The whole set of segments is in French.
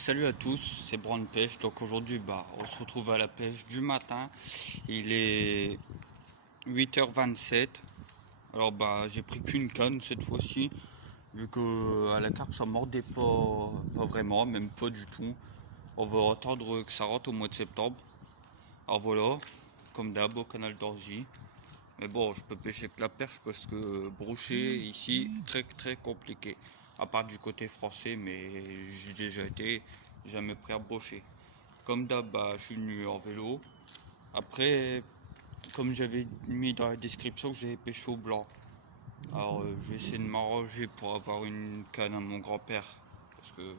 Salut à tous, c'est Brown Pêche. Donc aujourd'hui, on se retrouve à la pêche du matin. Il est 8h27. Alors j'ai pris qu'une canne cette fois-ci, vu que à la carpe ça mordait pas vraiment, même pas du tout. On va attendre que ça rentre au mois de septembre. Alors voilà, comme d'hab au canal d'Orzy. Mais bon, je peux pêcher que la perche parce que brocher ici, très très compliqué. À part du côté français, mais j'ai déjà été, jamais pris à brocher. Comme d'hab, je suis venu en vélo. Après, comme j'avais mis dans la description que j'avais pêché au blanc. Alors, je vais essayer de m'arranger pour avoir une canne à mon grand-père. Parce que,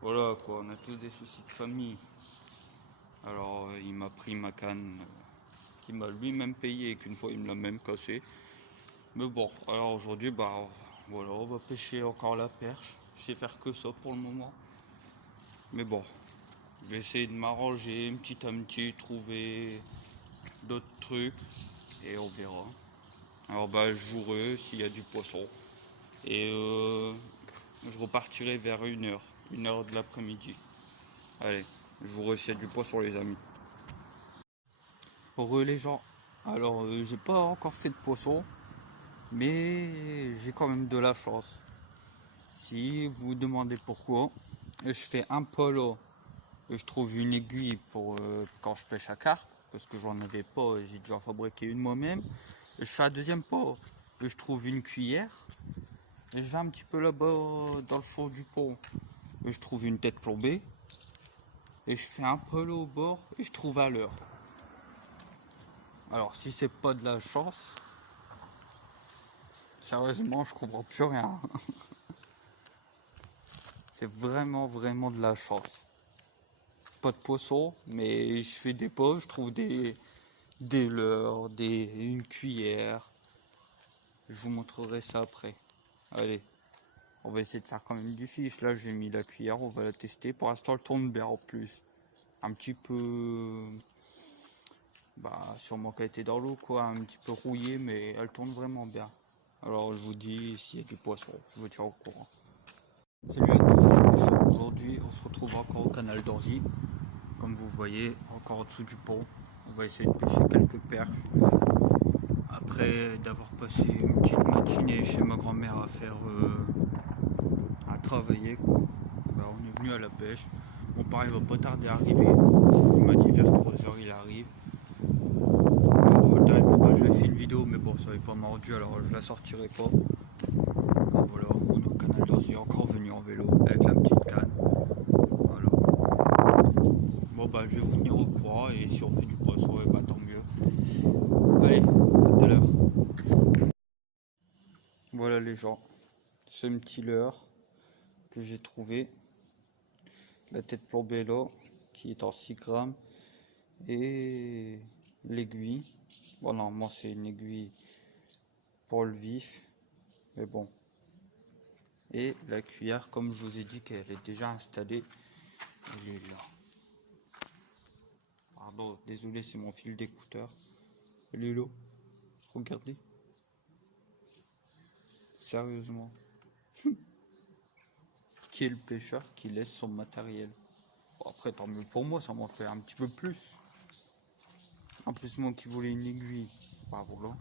voilà quoi, on a tous des soucis de famille. Alors, il m'a pris ma canne. Qu'il m'a lui-même payé et qu'une fois il me l'a même cassé. Mais bon, alors aujourd'hui, voilà, on va pêcher encore la perche. Je sais faire que ça pour le moment. Mais bon, je vais essayer de m'arranger petit à petit, trouver d'autres trucs et on verra. Alors je jouerai s'il y a du poisson. Et je repartirai vers 1h de l'après-midi. Allez, je vous s'il y a du poisson les amis. Pour les gens, alors j'ai pas encore fait de poisson. Mais j'ai quand même de la chance. Si vous vous demandez pourquoi, je fais un polo, je trouve une aiguille pour quand je pêche à carpe, parce que j'en avais pas, j'ai déjà fabriqué une moi-même. Je fais un deuxième pot, je trouve une cuillère, et je vais un petit peu là-bas dans le fond du pont, et je trouve une tête plombée, et je fais un polo au bord, et je trouve à l'heure. Alors si c'est pas de la chance, sérieusement je comprends plus rien. C'est vraiment de la chance. Pas de poisson, mais je fais des pots, je trouve des leurres, une cuillère. Je vous montrerai ça après. Allez, on va essayer de faire quand même du fiche. Là, j'ai mis la cuillère, on va la tester. Pour l'instant, elle tourne bien en plus. Un petit peu, sûrement qu'elle était dans l'eau, quoi, un petit peu rouillée, mais elle tourne vraiment bien. Alors, je vous dis, s'il y a du poisson, je vous tiens au courant. Salut à tous les pêcheurs. Aujourd'hui, on se retrouve encore au canal d'Orzy. Comme vous voyez, encore au-dessous du pont. On va essayer de pêcher quelques perches. Après d'avoir passé une petite matinée chez ma grand-mère à travailler, quoi. On est venu à la pêche. Mon père il va pas tarder à arriver. Il m'a dit vers 3h il arrive. Alors, dernier coup, j'avais fait une vidéo, mais bon, ça n'avait pas mordu, alors je la sortirai pas. Alors, voilà, on est au canal d'Orzy, encore venu en vélo avec la petite canne. Voilà. Bon je vais vous tenir au courant et si on fait du poisson, tant mieux. Allez, à tout à l'heure. Voilà les gens, ce petit leurre que j'ai trouvé, la tête plombée là, qui est en 6 grammes, et l'aiguille. Bon normalement c'est une aiguille pour le vif, mais bon. Et la cuillère, comme je vous ai dit qu'elle est déjà installée, elle est là. Pardon, désolé, c'est mon fil d'écouteur. Elle est là. Regardez. Sérieusement. Qui est le pêcheur qui laisse son matériel? Bon, après, tant mieux pour moi, ça m'en fait un petit peu plus. En plus, moi qui voulais une aiguille. Voilà.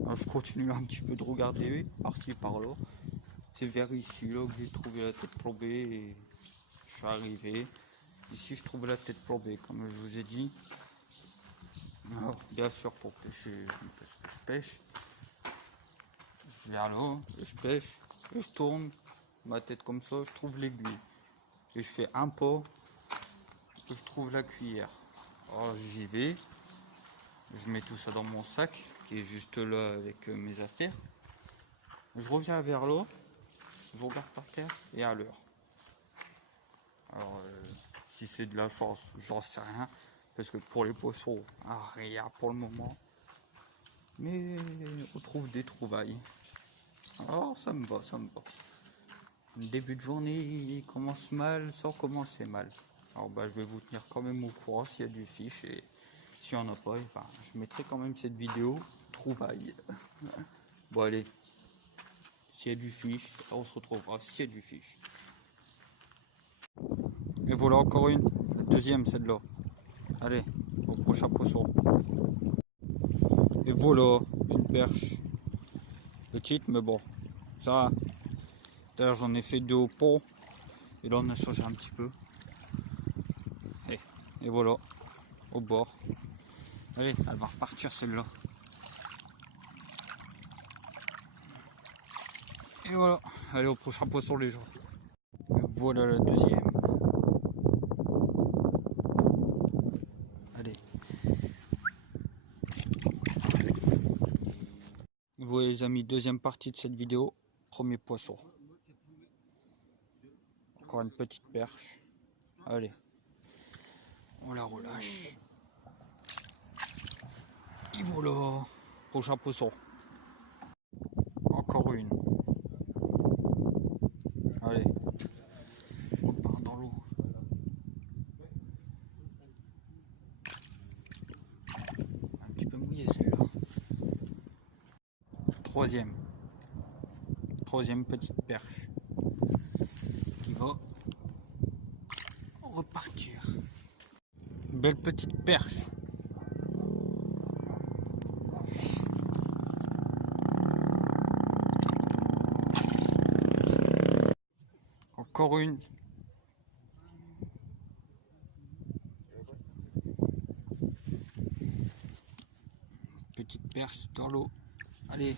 Alors, je continue un petit peu de regarder par-ci par-là. C'est vers ici là que j'ai trouvé la tête plombée et je suis arrivé. Ici, je trouve la tête plombée, comme je vous ai dit. Alors, bien sûr, pour pêcher, parce que je pêche, je viens là, et je pêche, et je tourne ma tête comme ça, je trouve l'aiguille. Et je fais un pot, et je trouve la cuillère. Alors, j'y vais, je mets tout ça dans mon sac, qui est juste là avec mes affaires. Je reviens vers là, je regarde par terre, et à l'heure. Alors, si c'est de la chance, j'en sais rien. Parce que pour les poissons, rien pour le moment. Mais on trouve des trouvailles. Alors ça me va, ça me va. Le début de journée il commence mal sans commencer mal. Alors je vais vous tenir quand même au courant s'il y a du fiche. Et s'il n'y en a pas, je mettrai quand même cette vidéo trouvailles. Bon allez, s'il y a du fiche, on se retrouvera s'il y a du fiche. Et voilà encore une, la deuxième celle-là. Allez, au prochain poisson. Et voilà, une perche. Petite, mais bon, ça. D'ailleurs, j'en ai fait deux au pont. Et là, on a changé un petit peu. Et voilà, au bord. Allez, elle va repartir celle-là. Et voilà, allez au prochain poisson les gens. Et voilà la deuxième. Allez. Voilà les amis, deuxième partie de cette vidéo. Premier poisson. Encore une petite perche. Allez. On la relâche. Et voilà. Prochain poisson. Encore une. Allez. On part dans l'eau. Un petit peu mouillé celle-là. Troisième. Troisième petite perche. Qui va repartir. Belle petite perche. Encore une. Petite perche dans l'eau. Allez.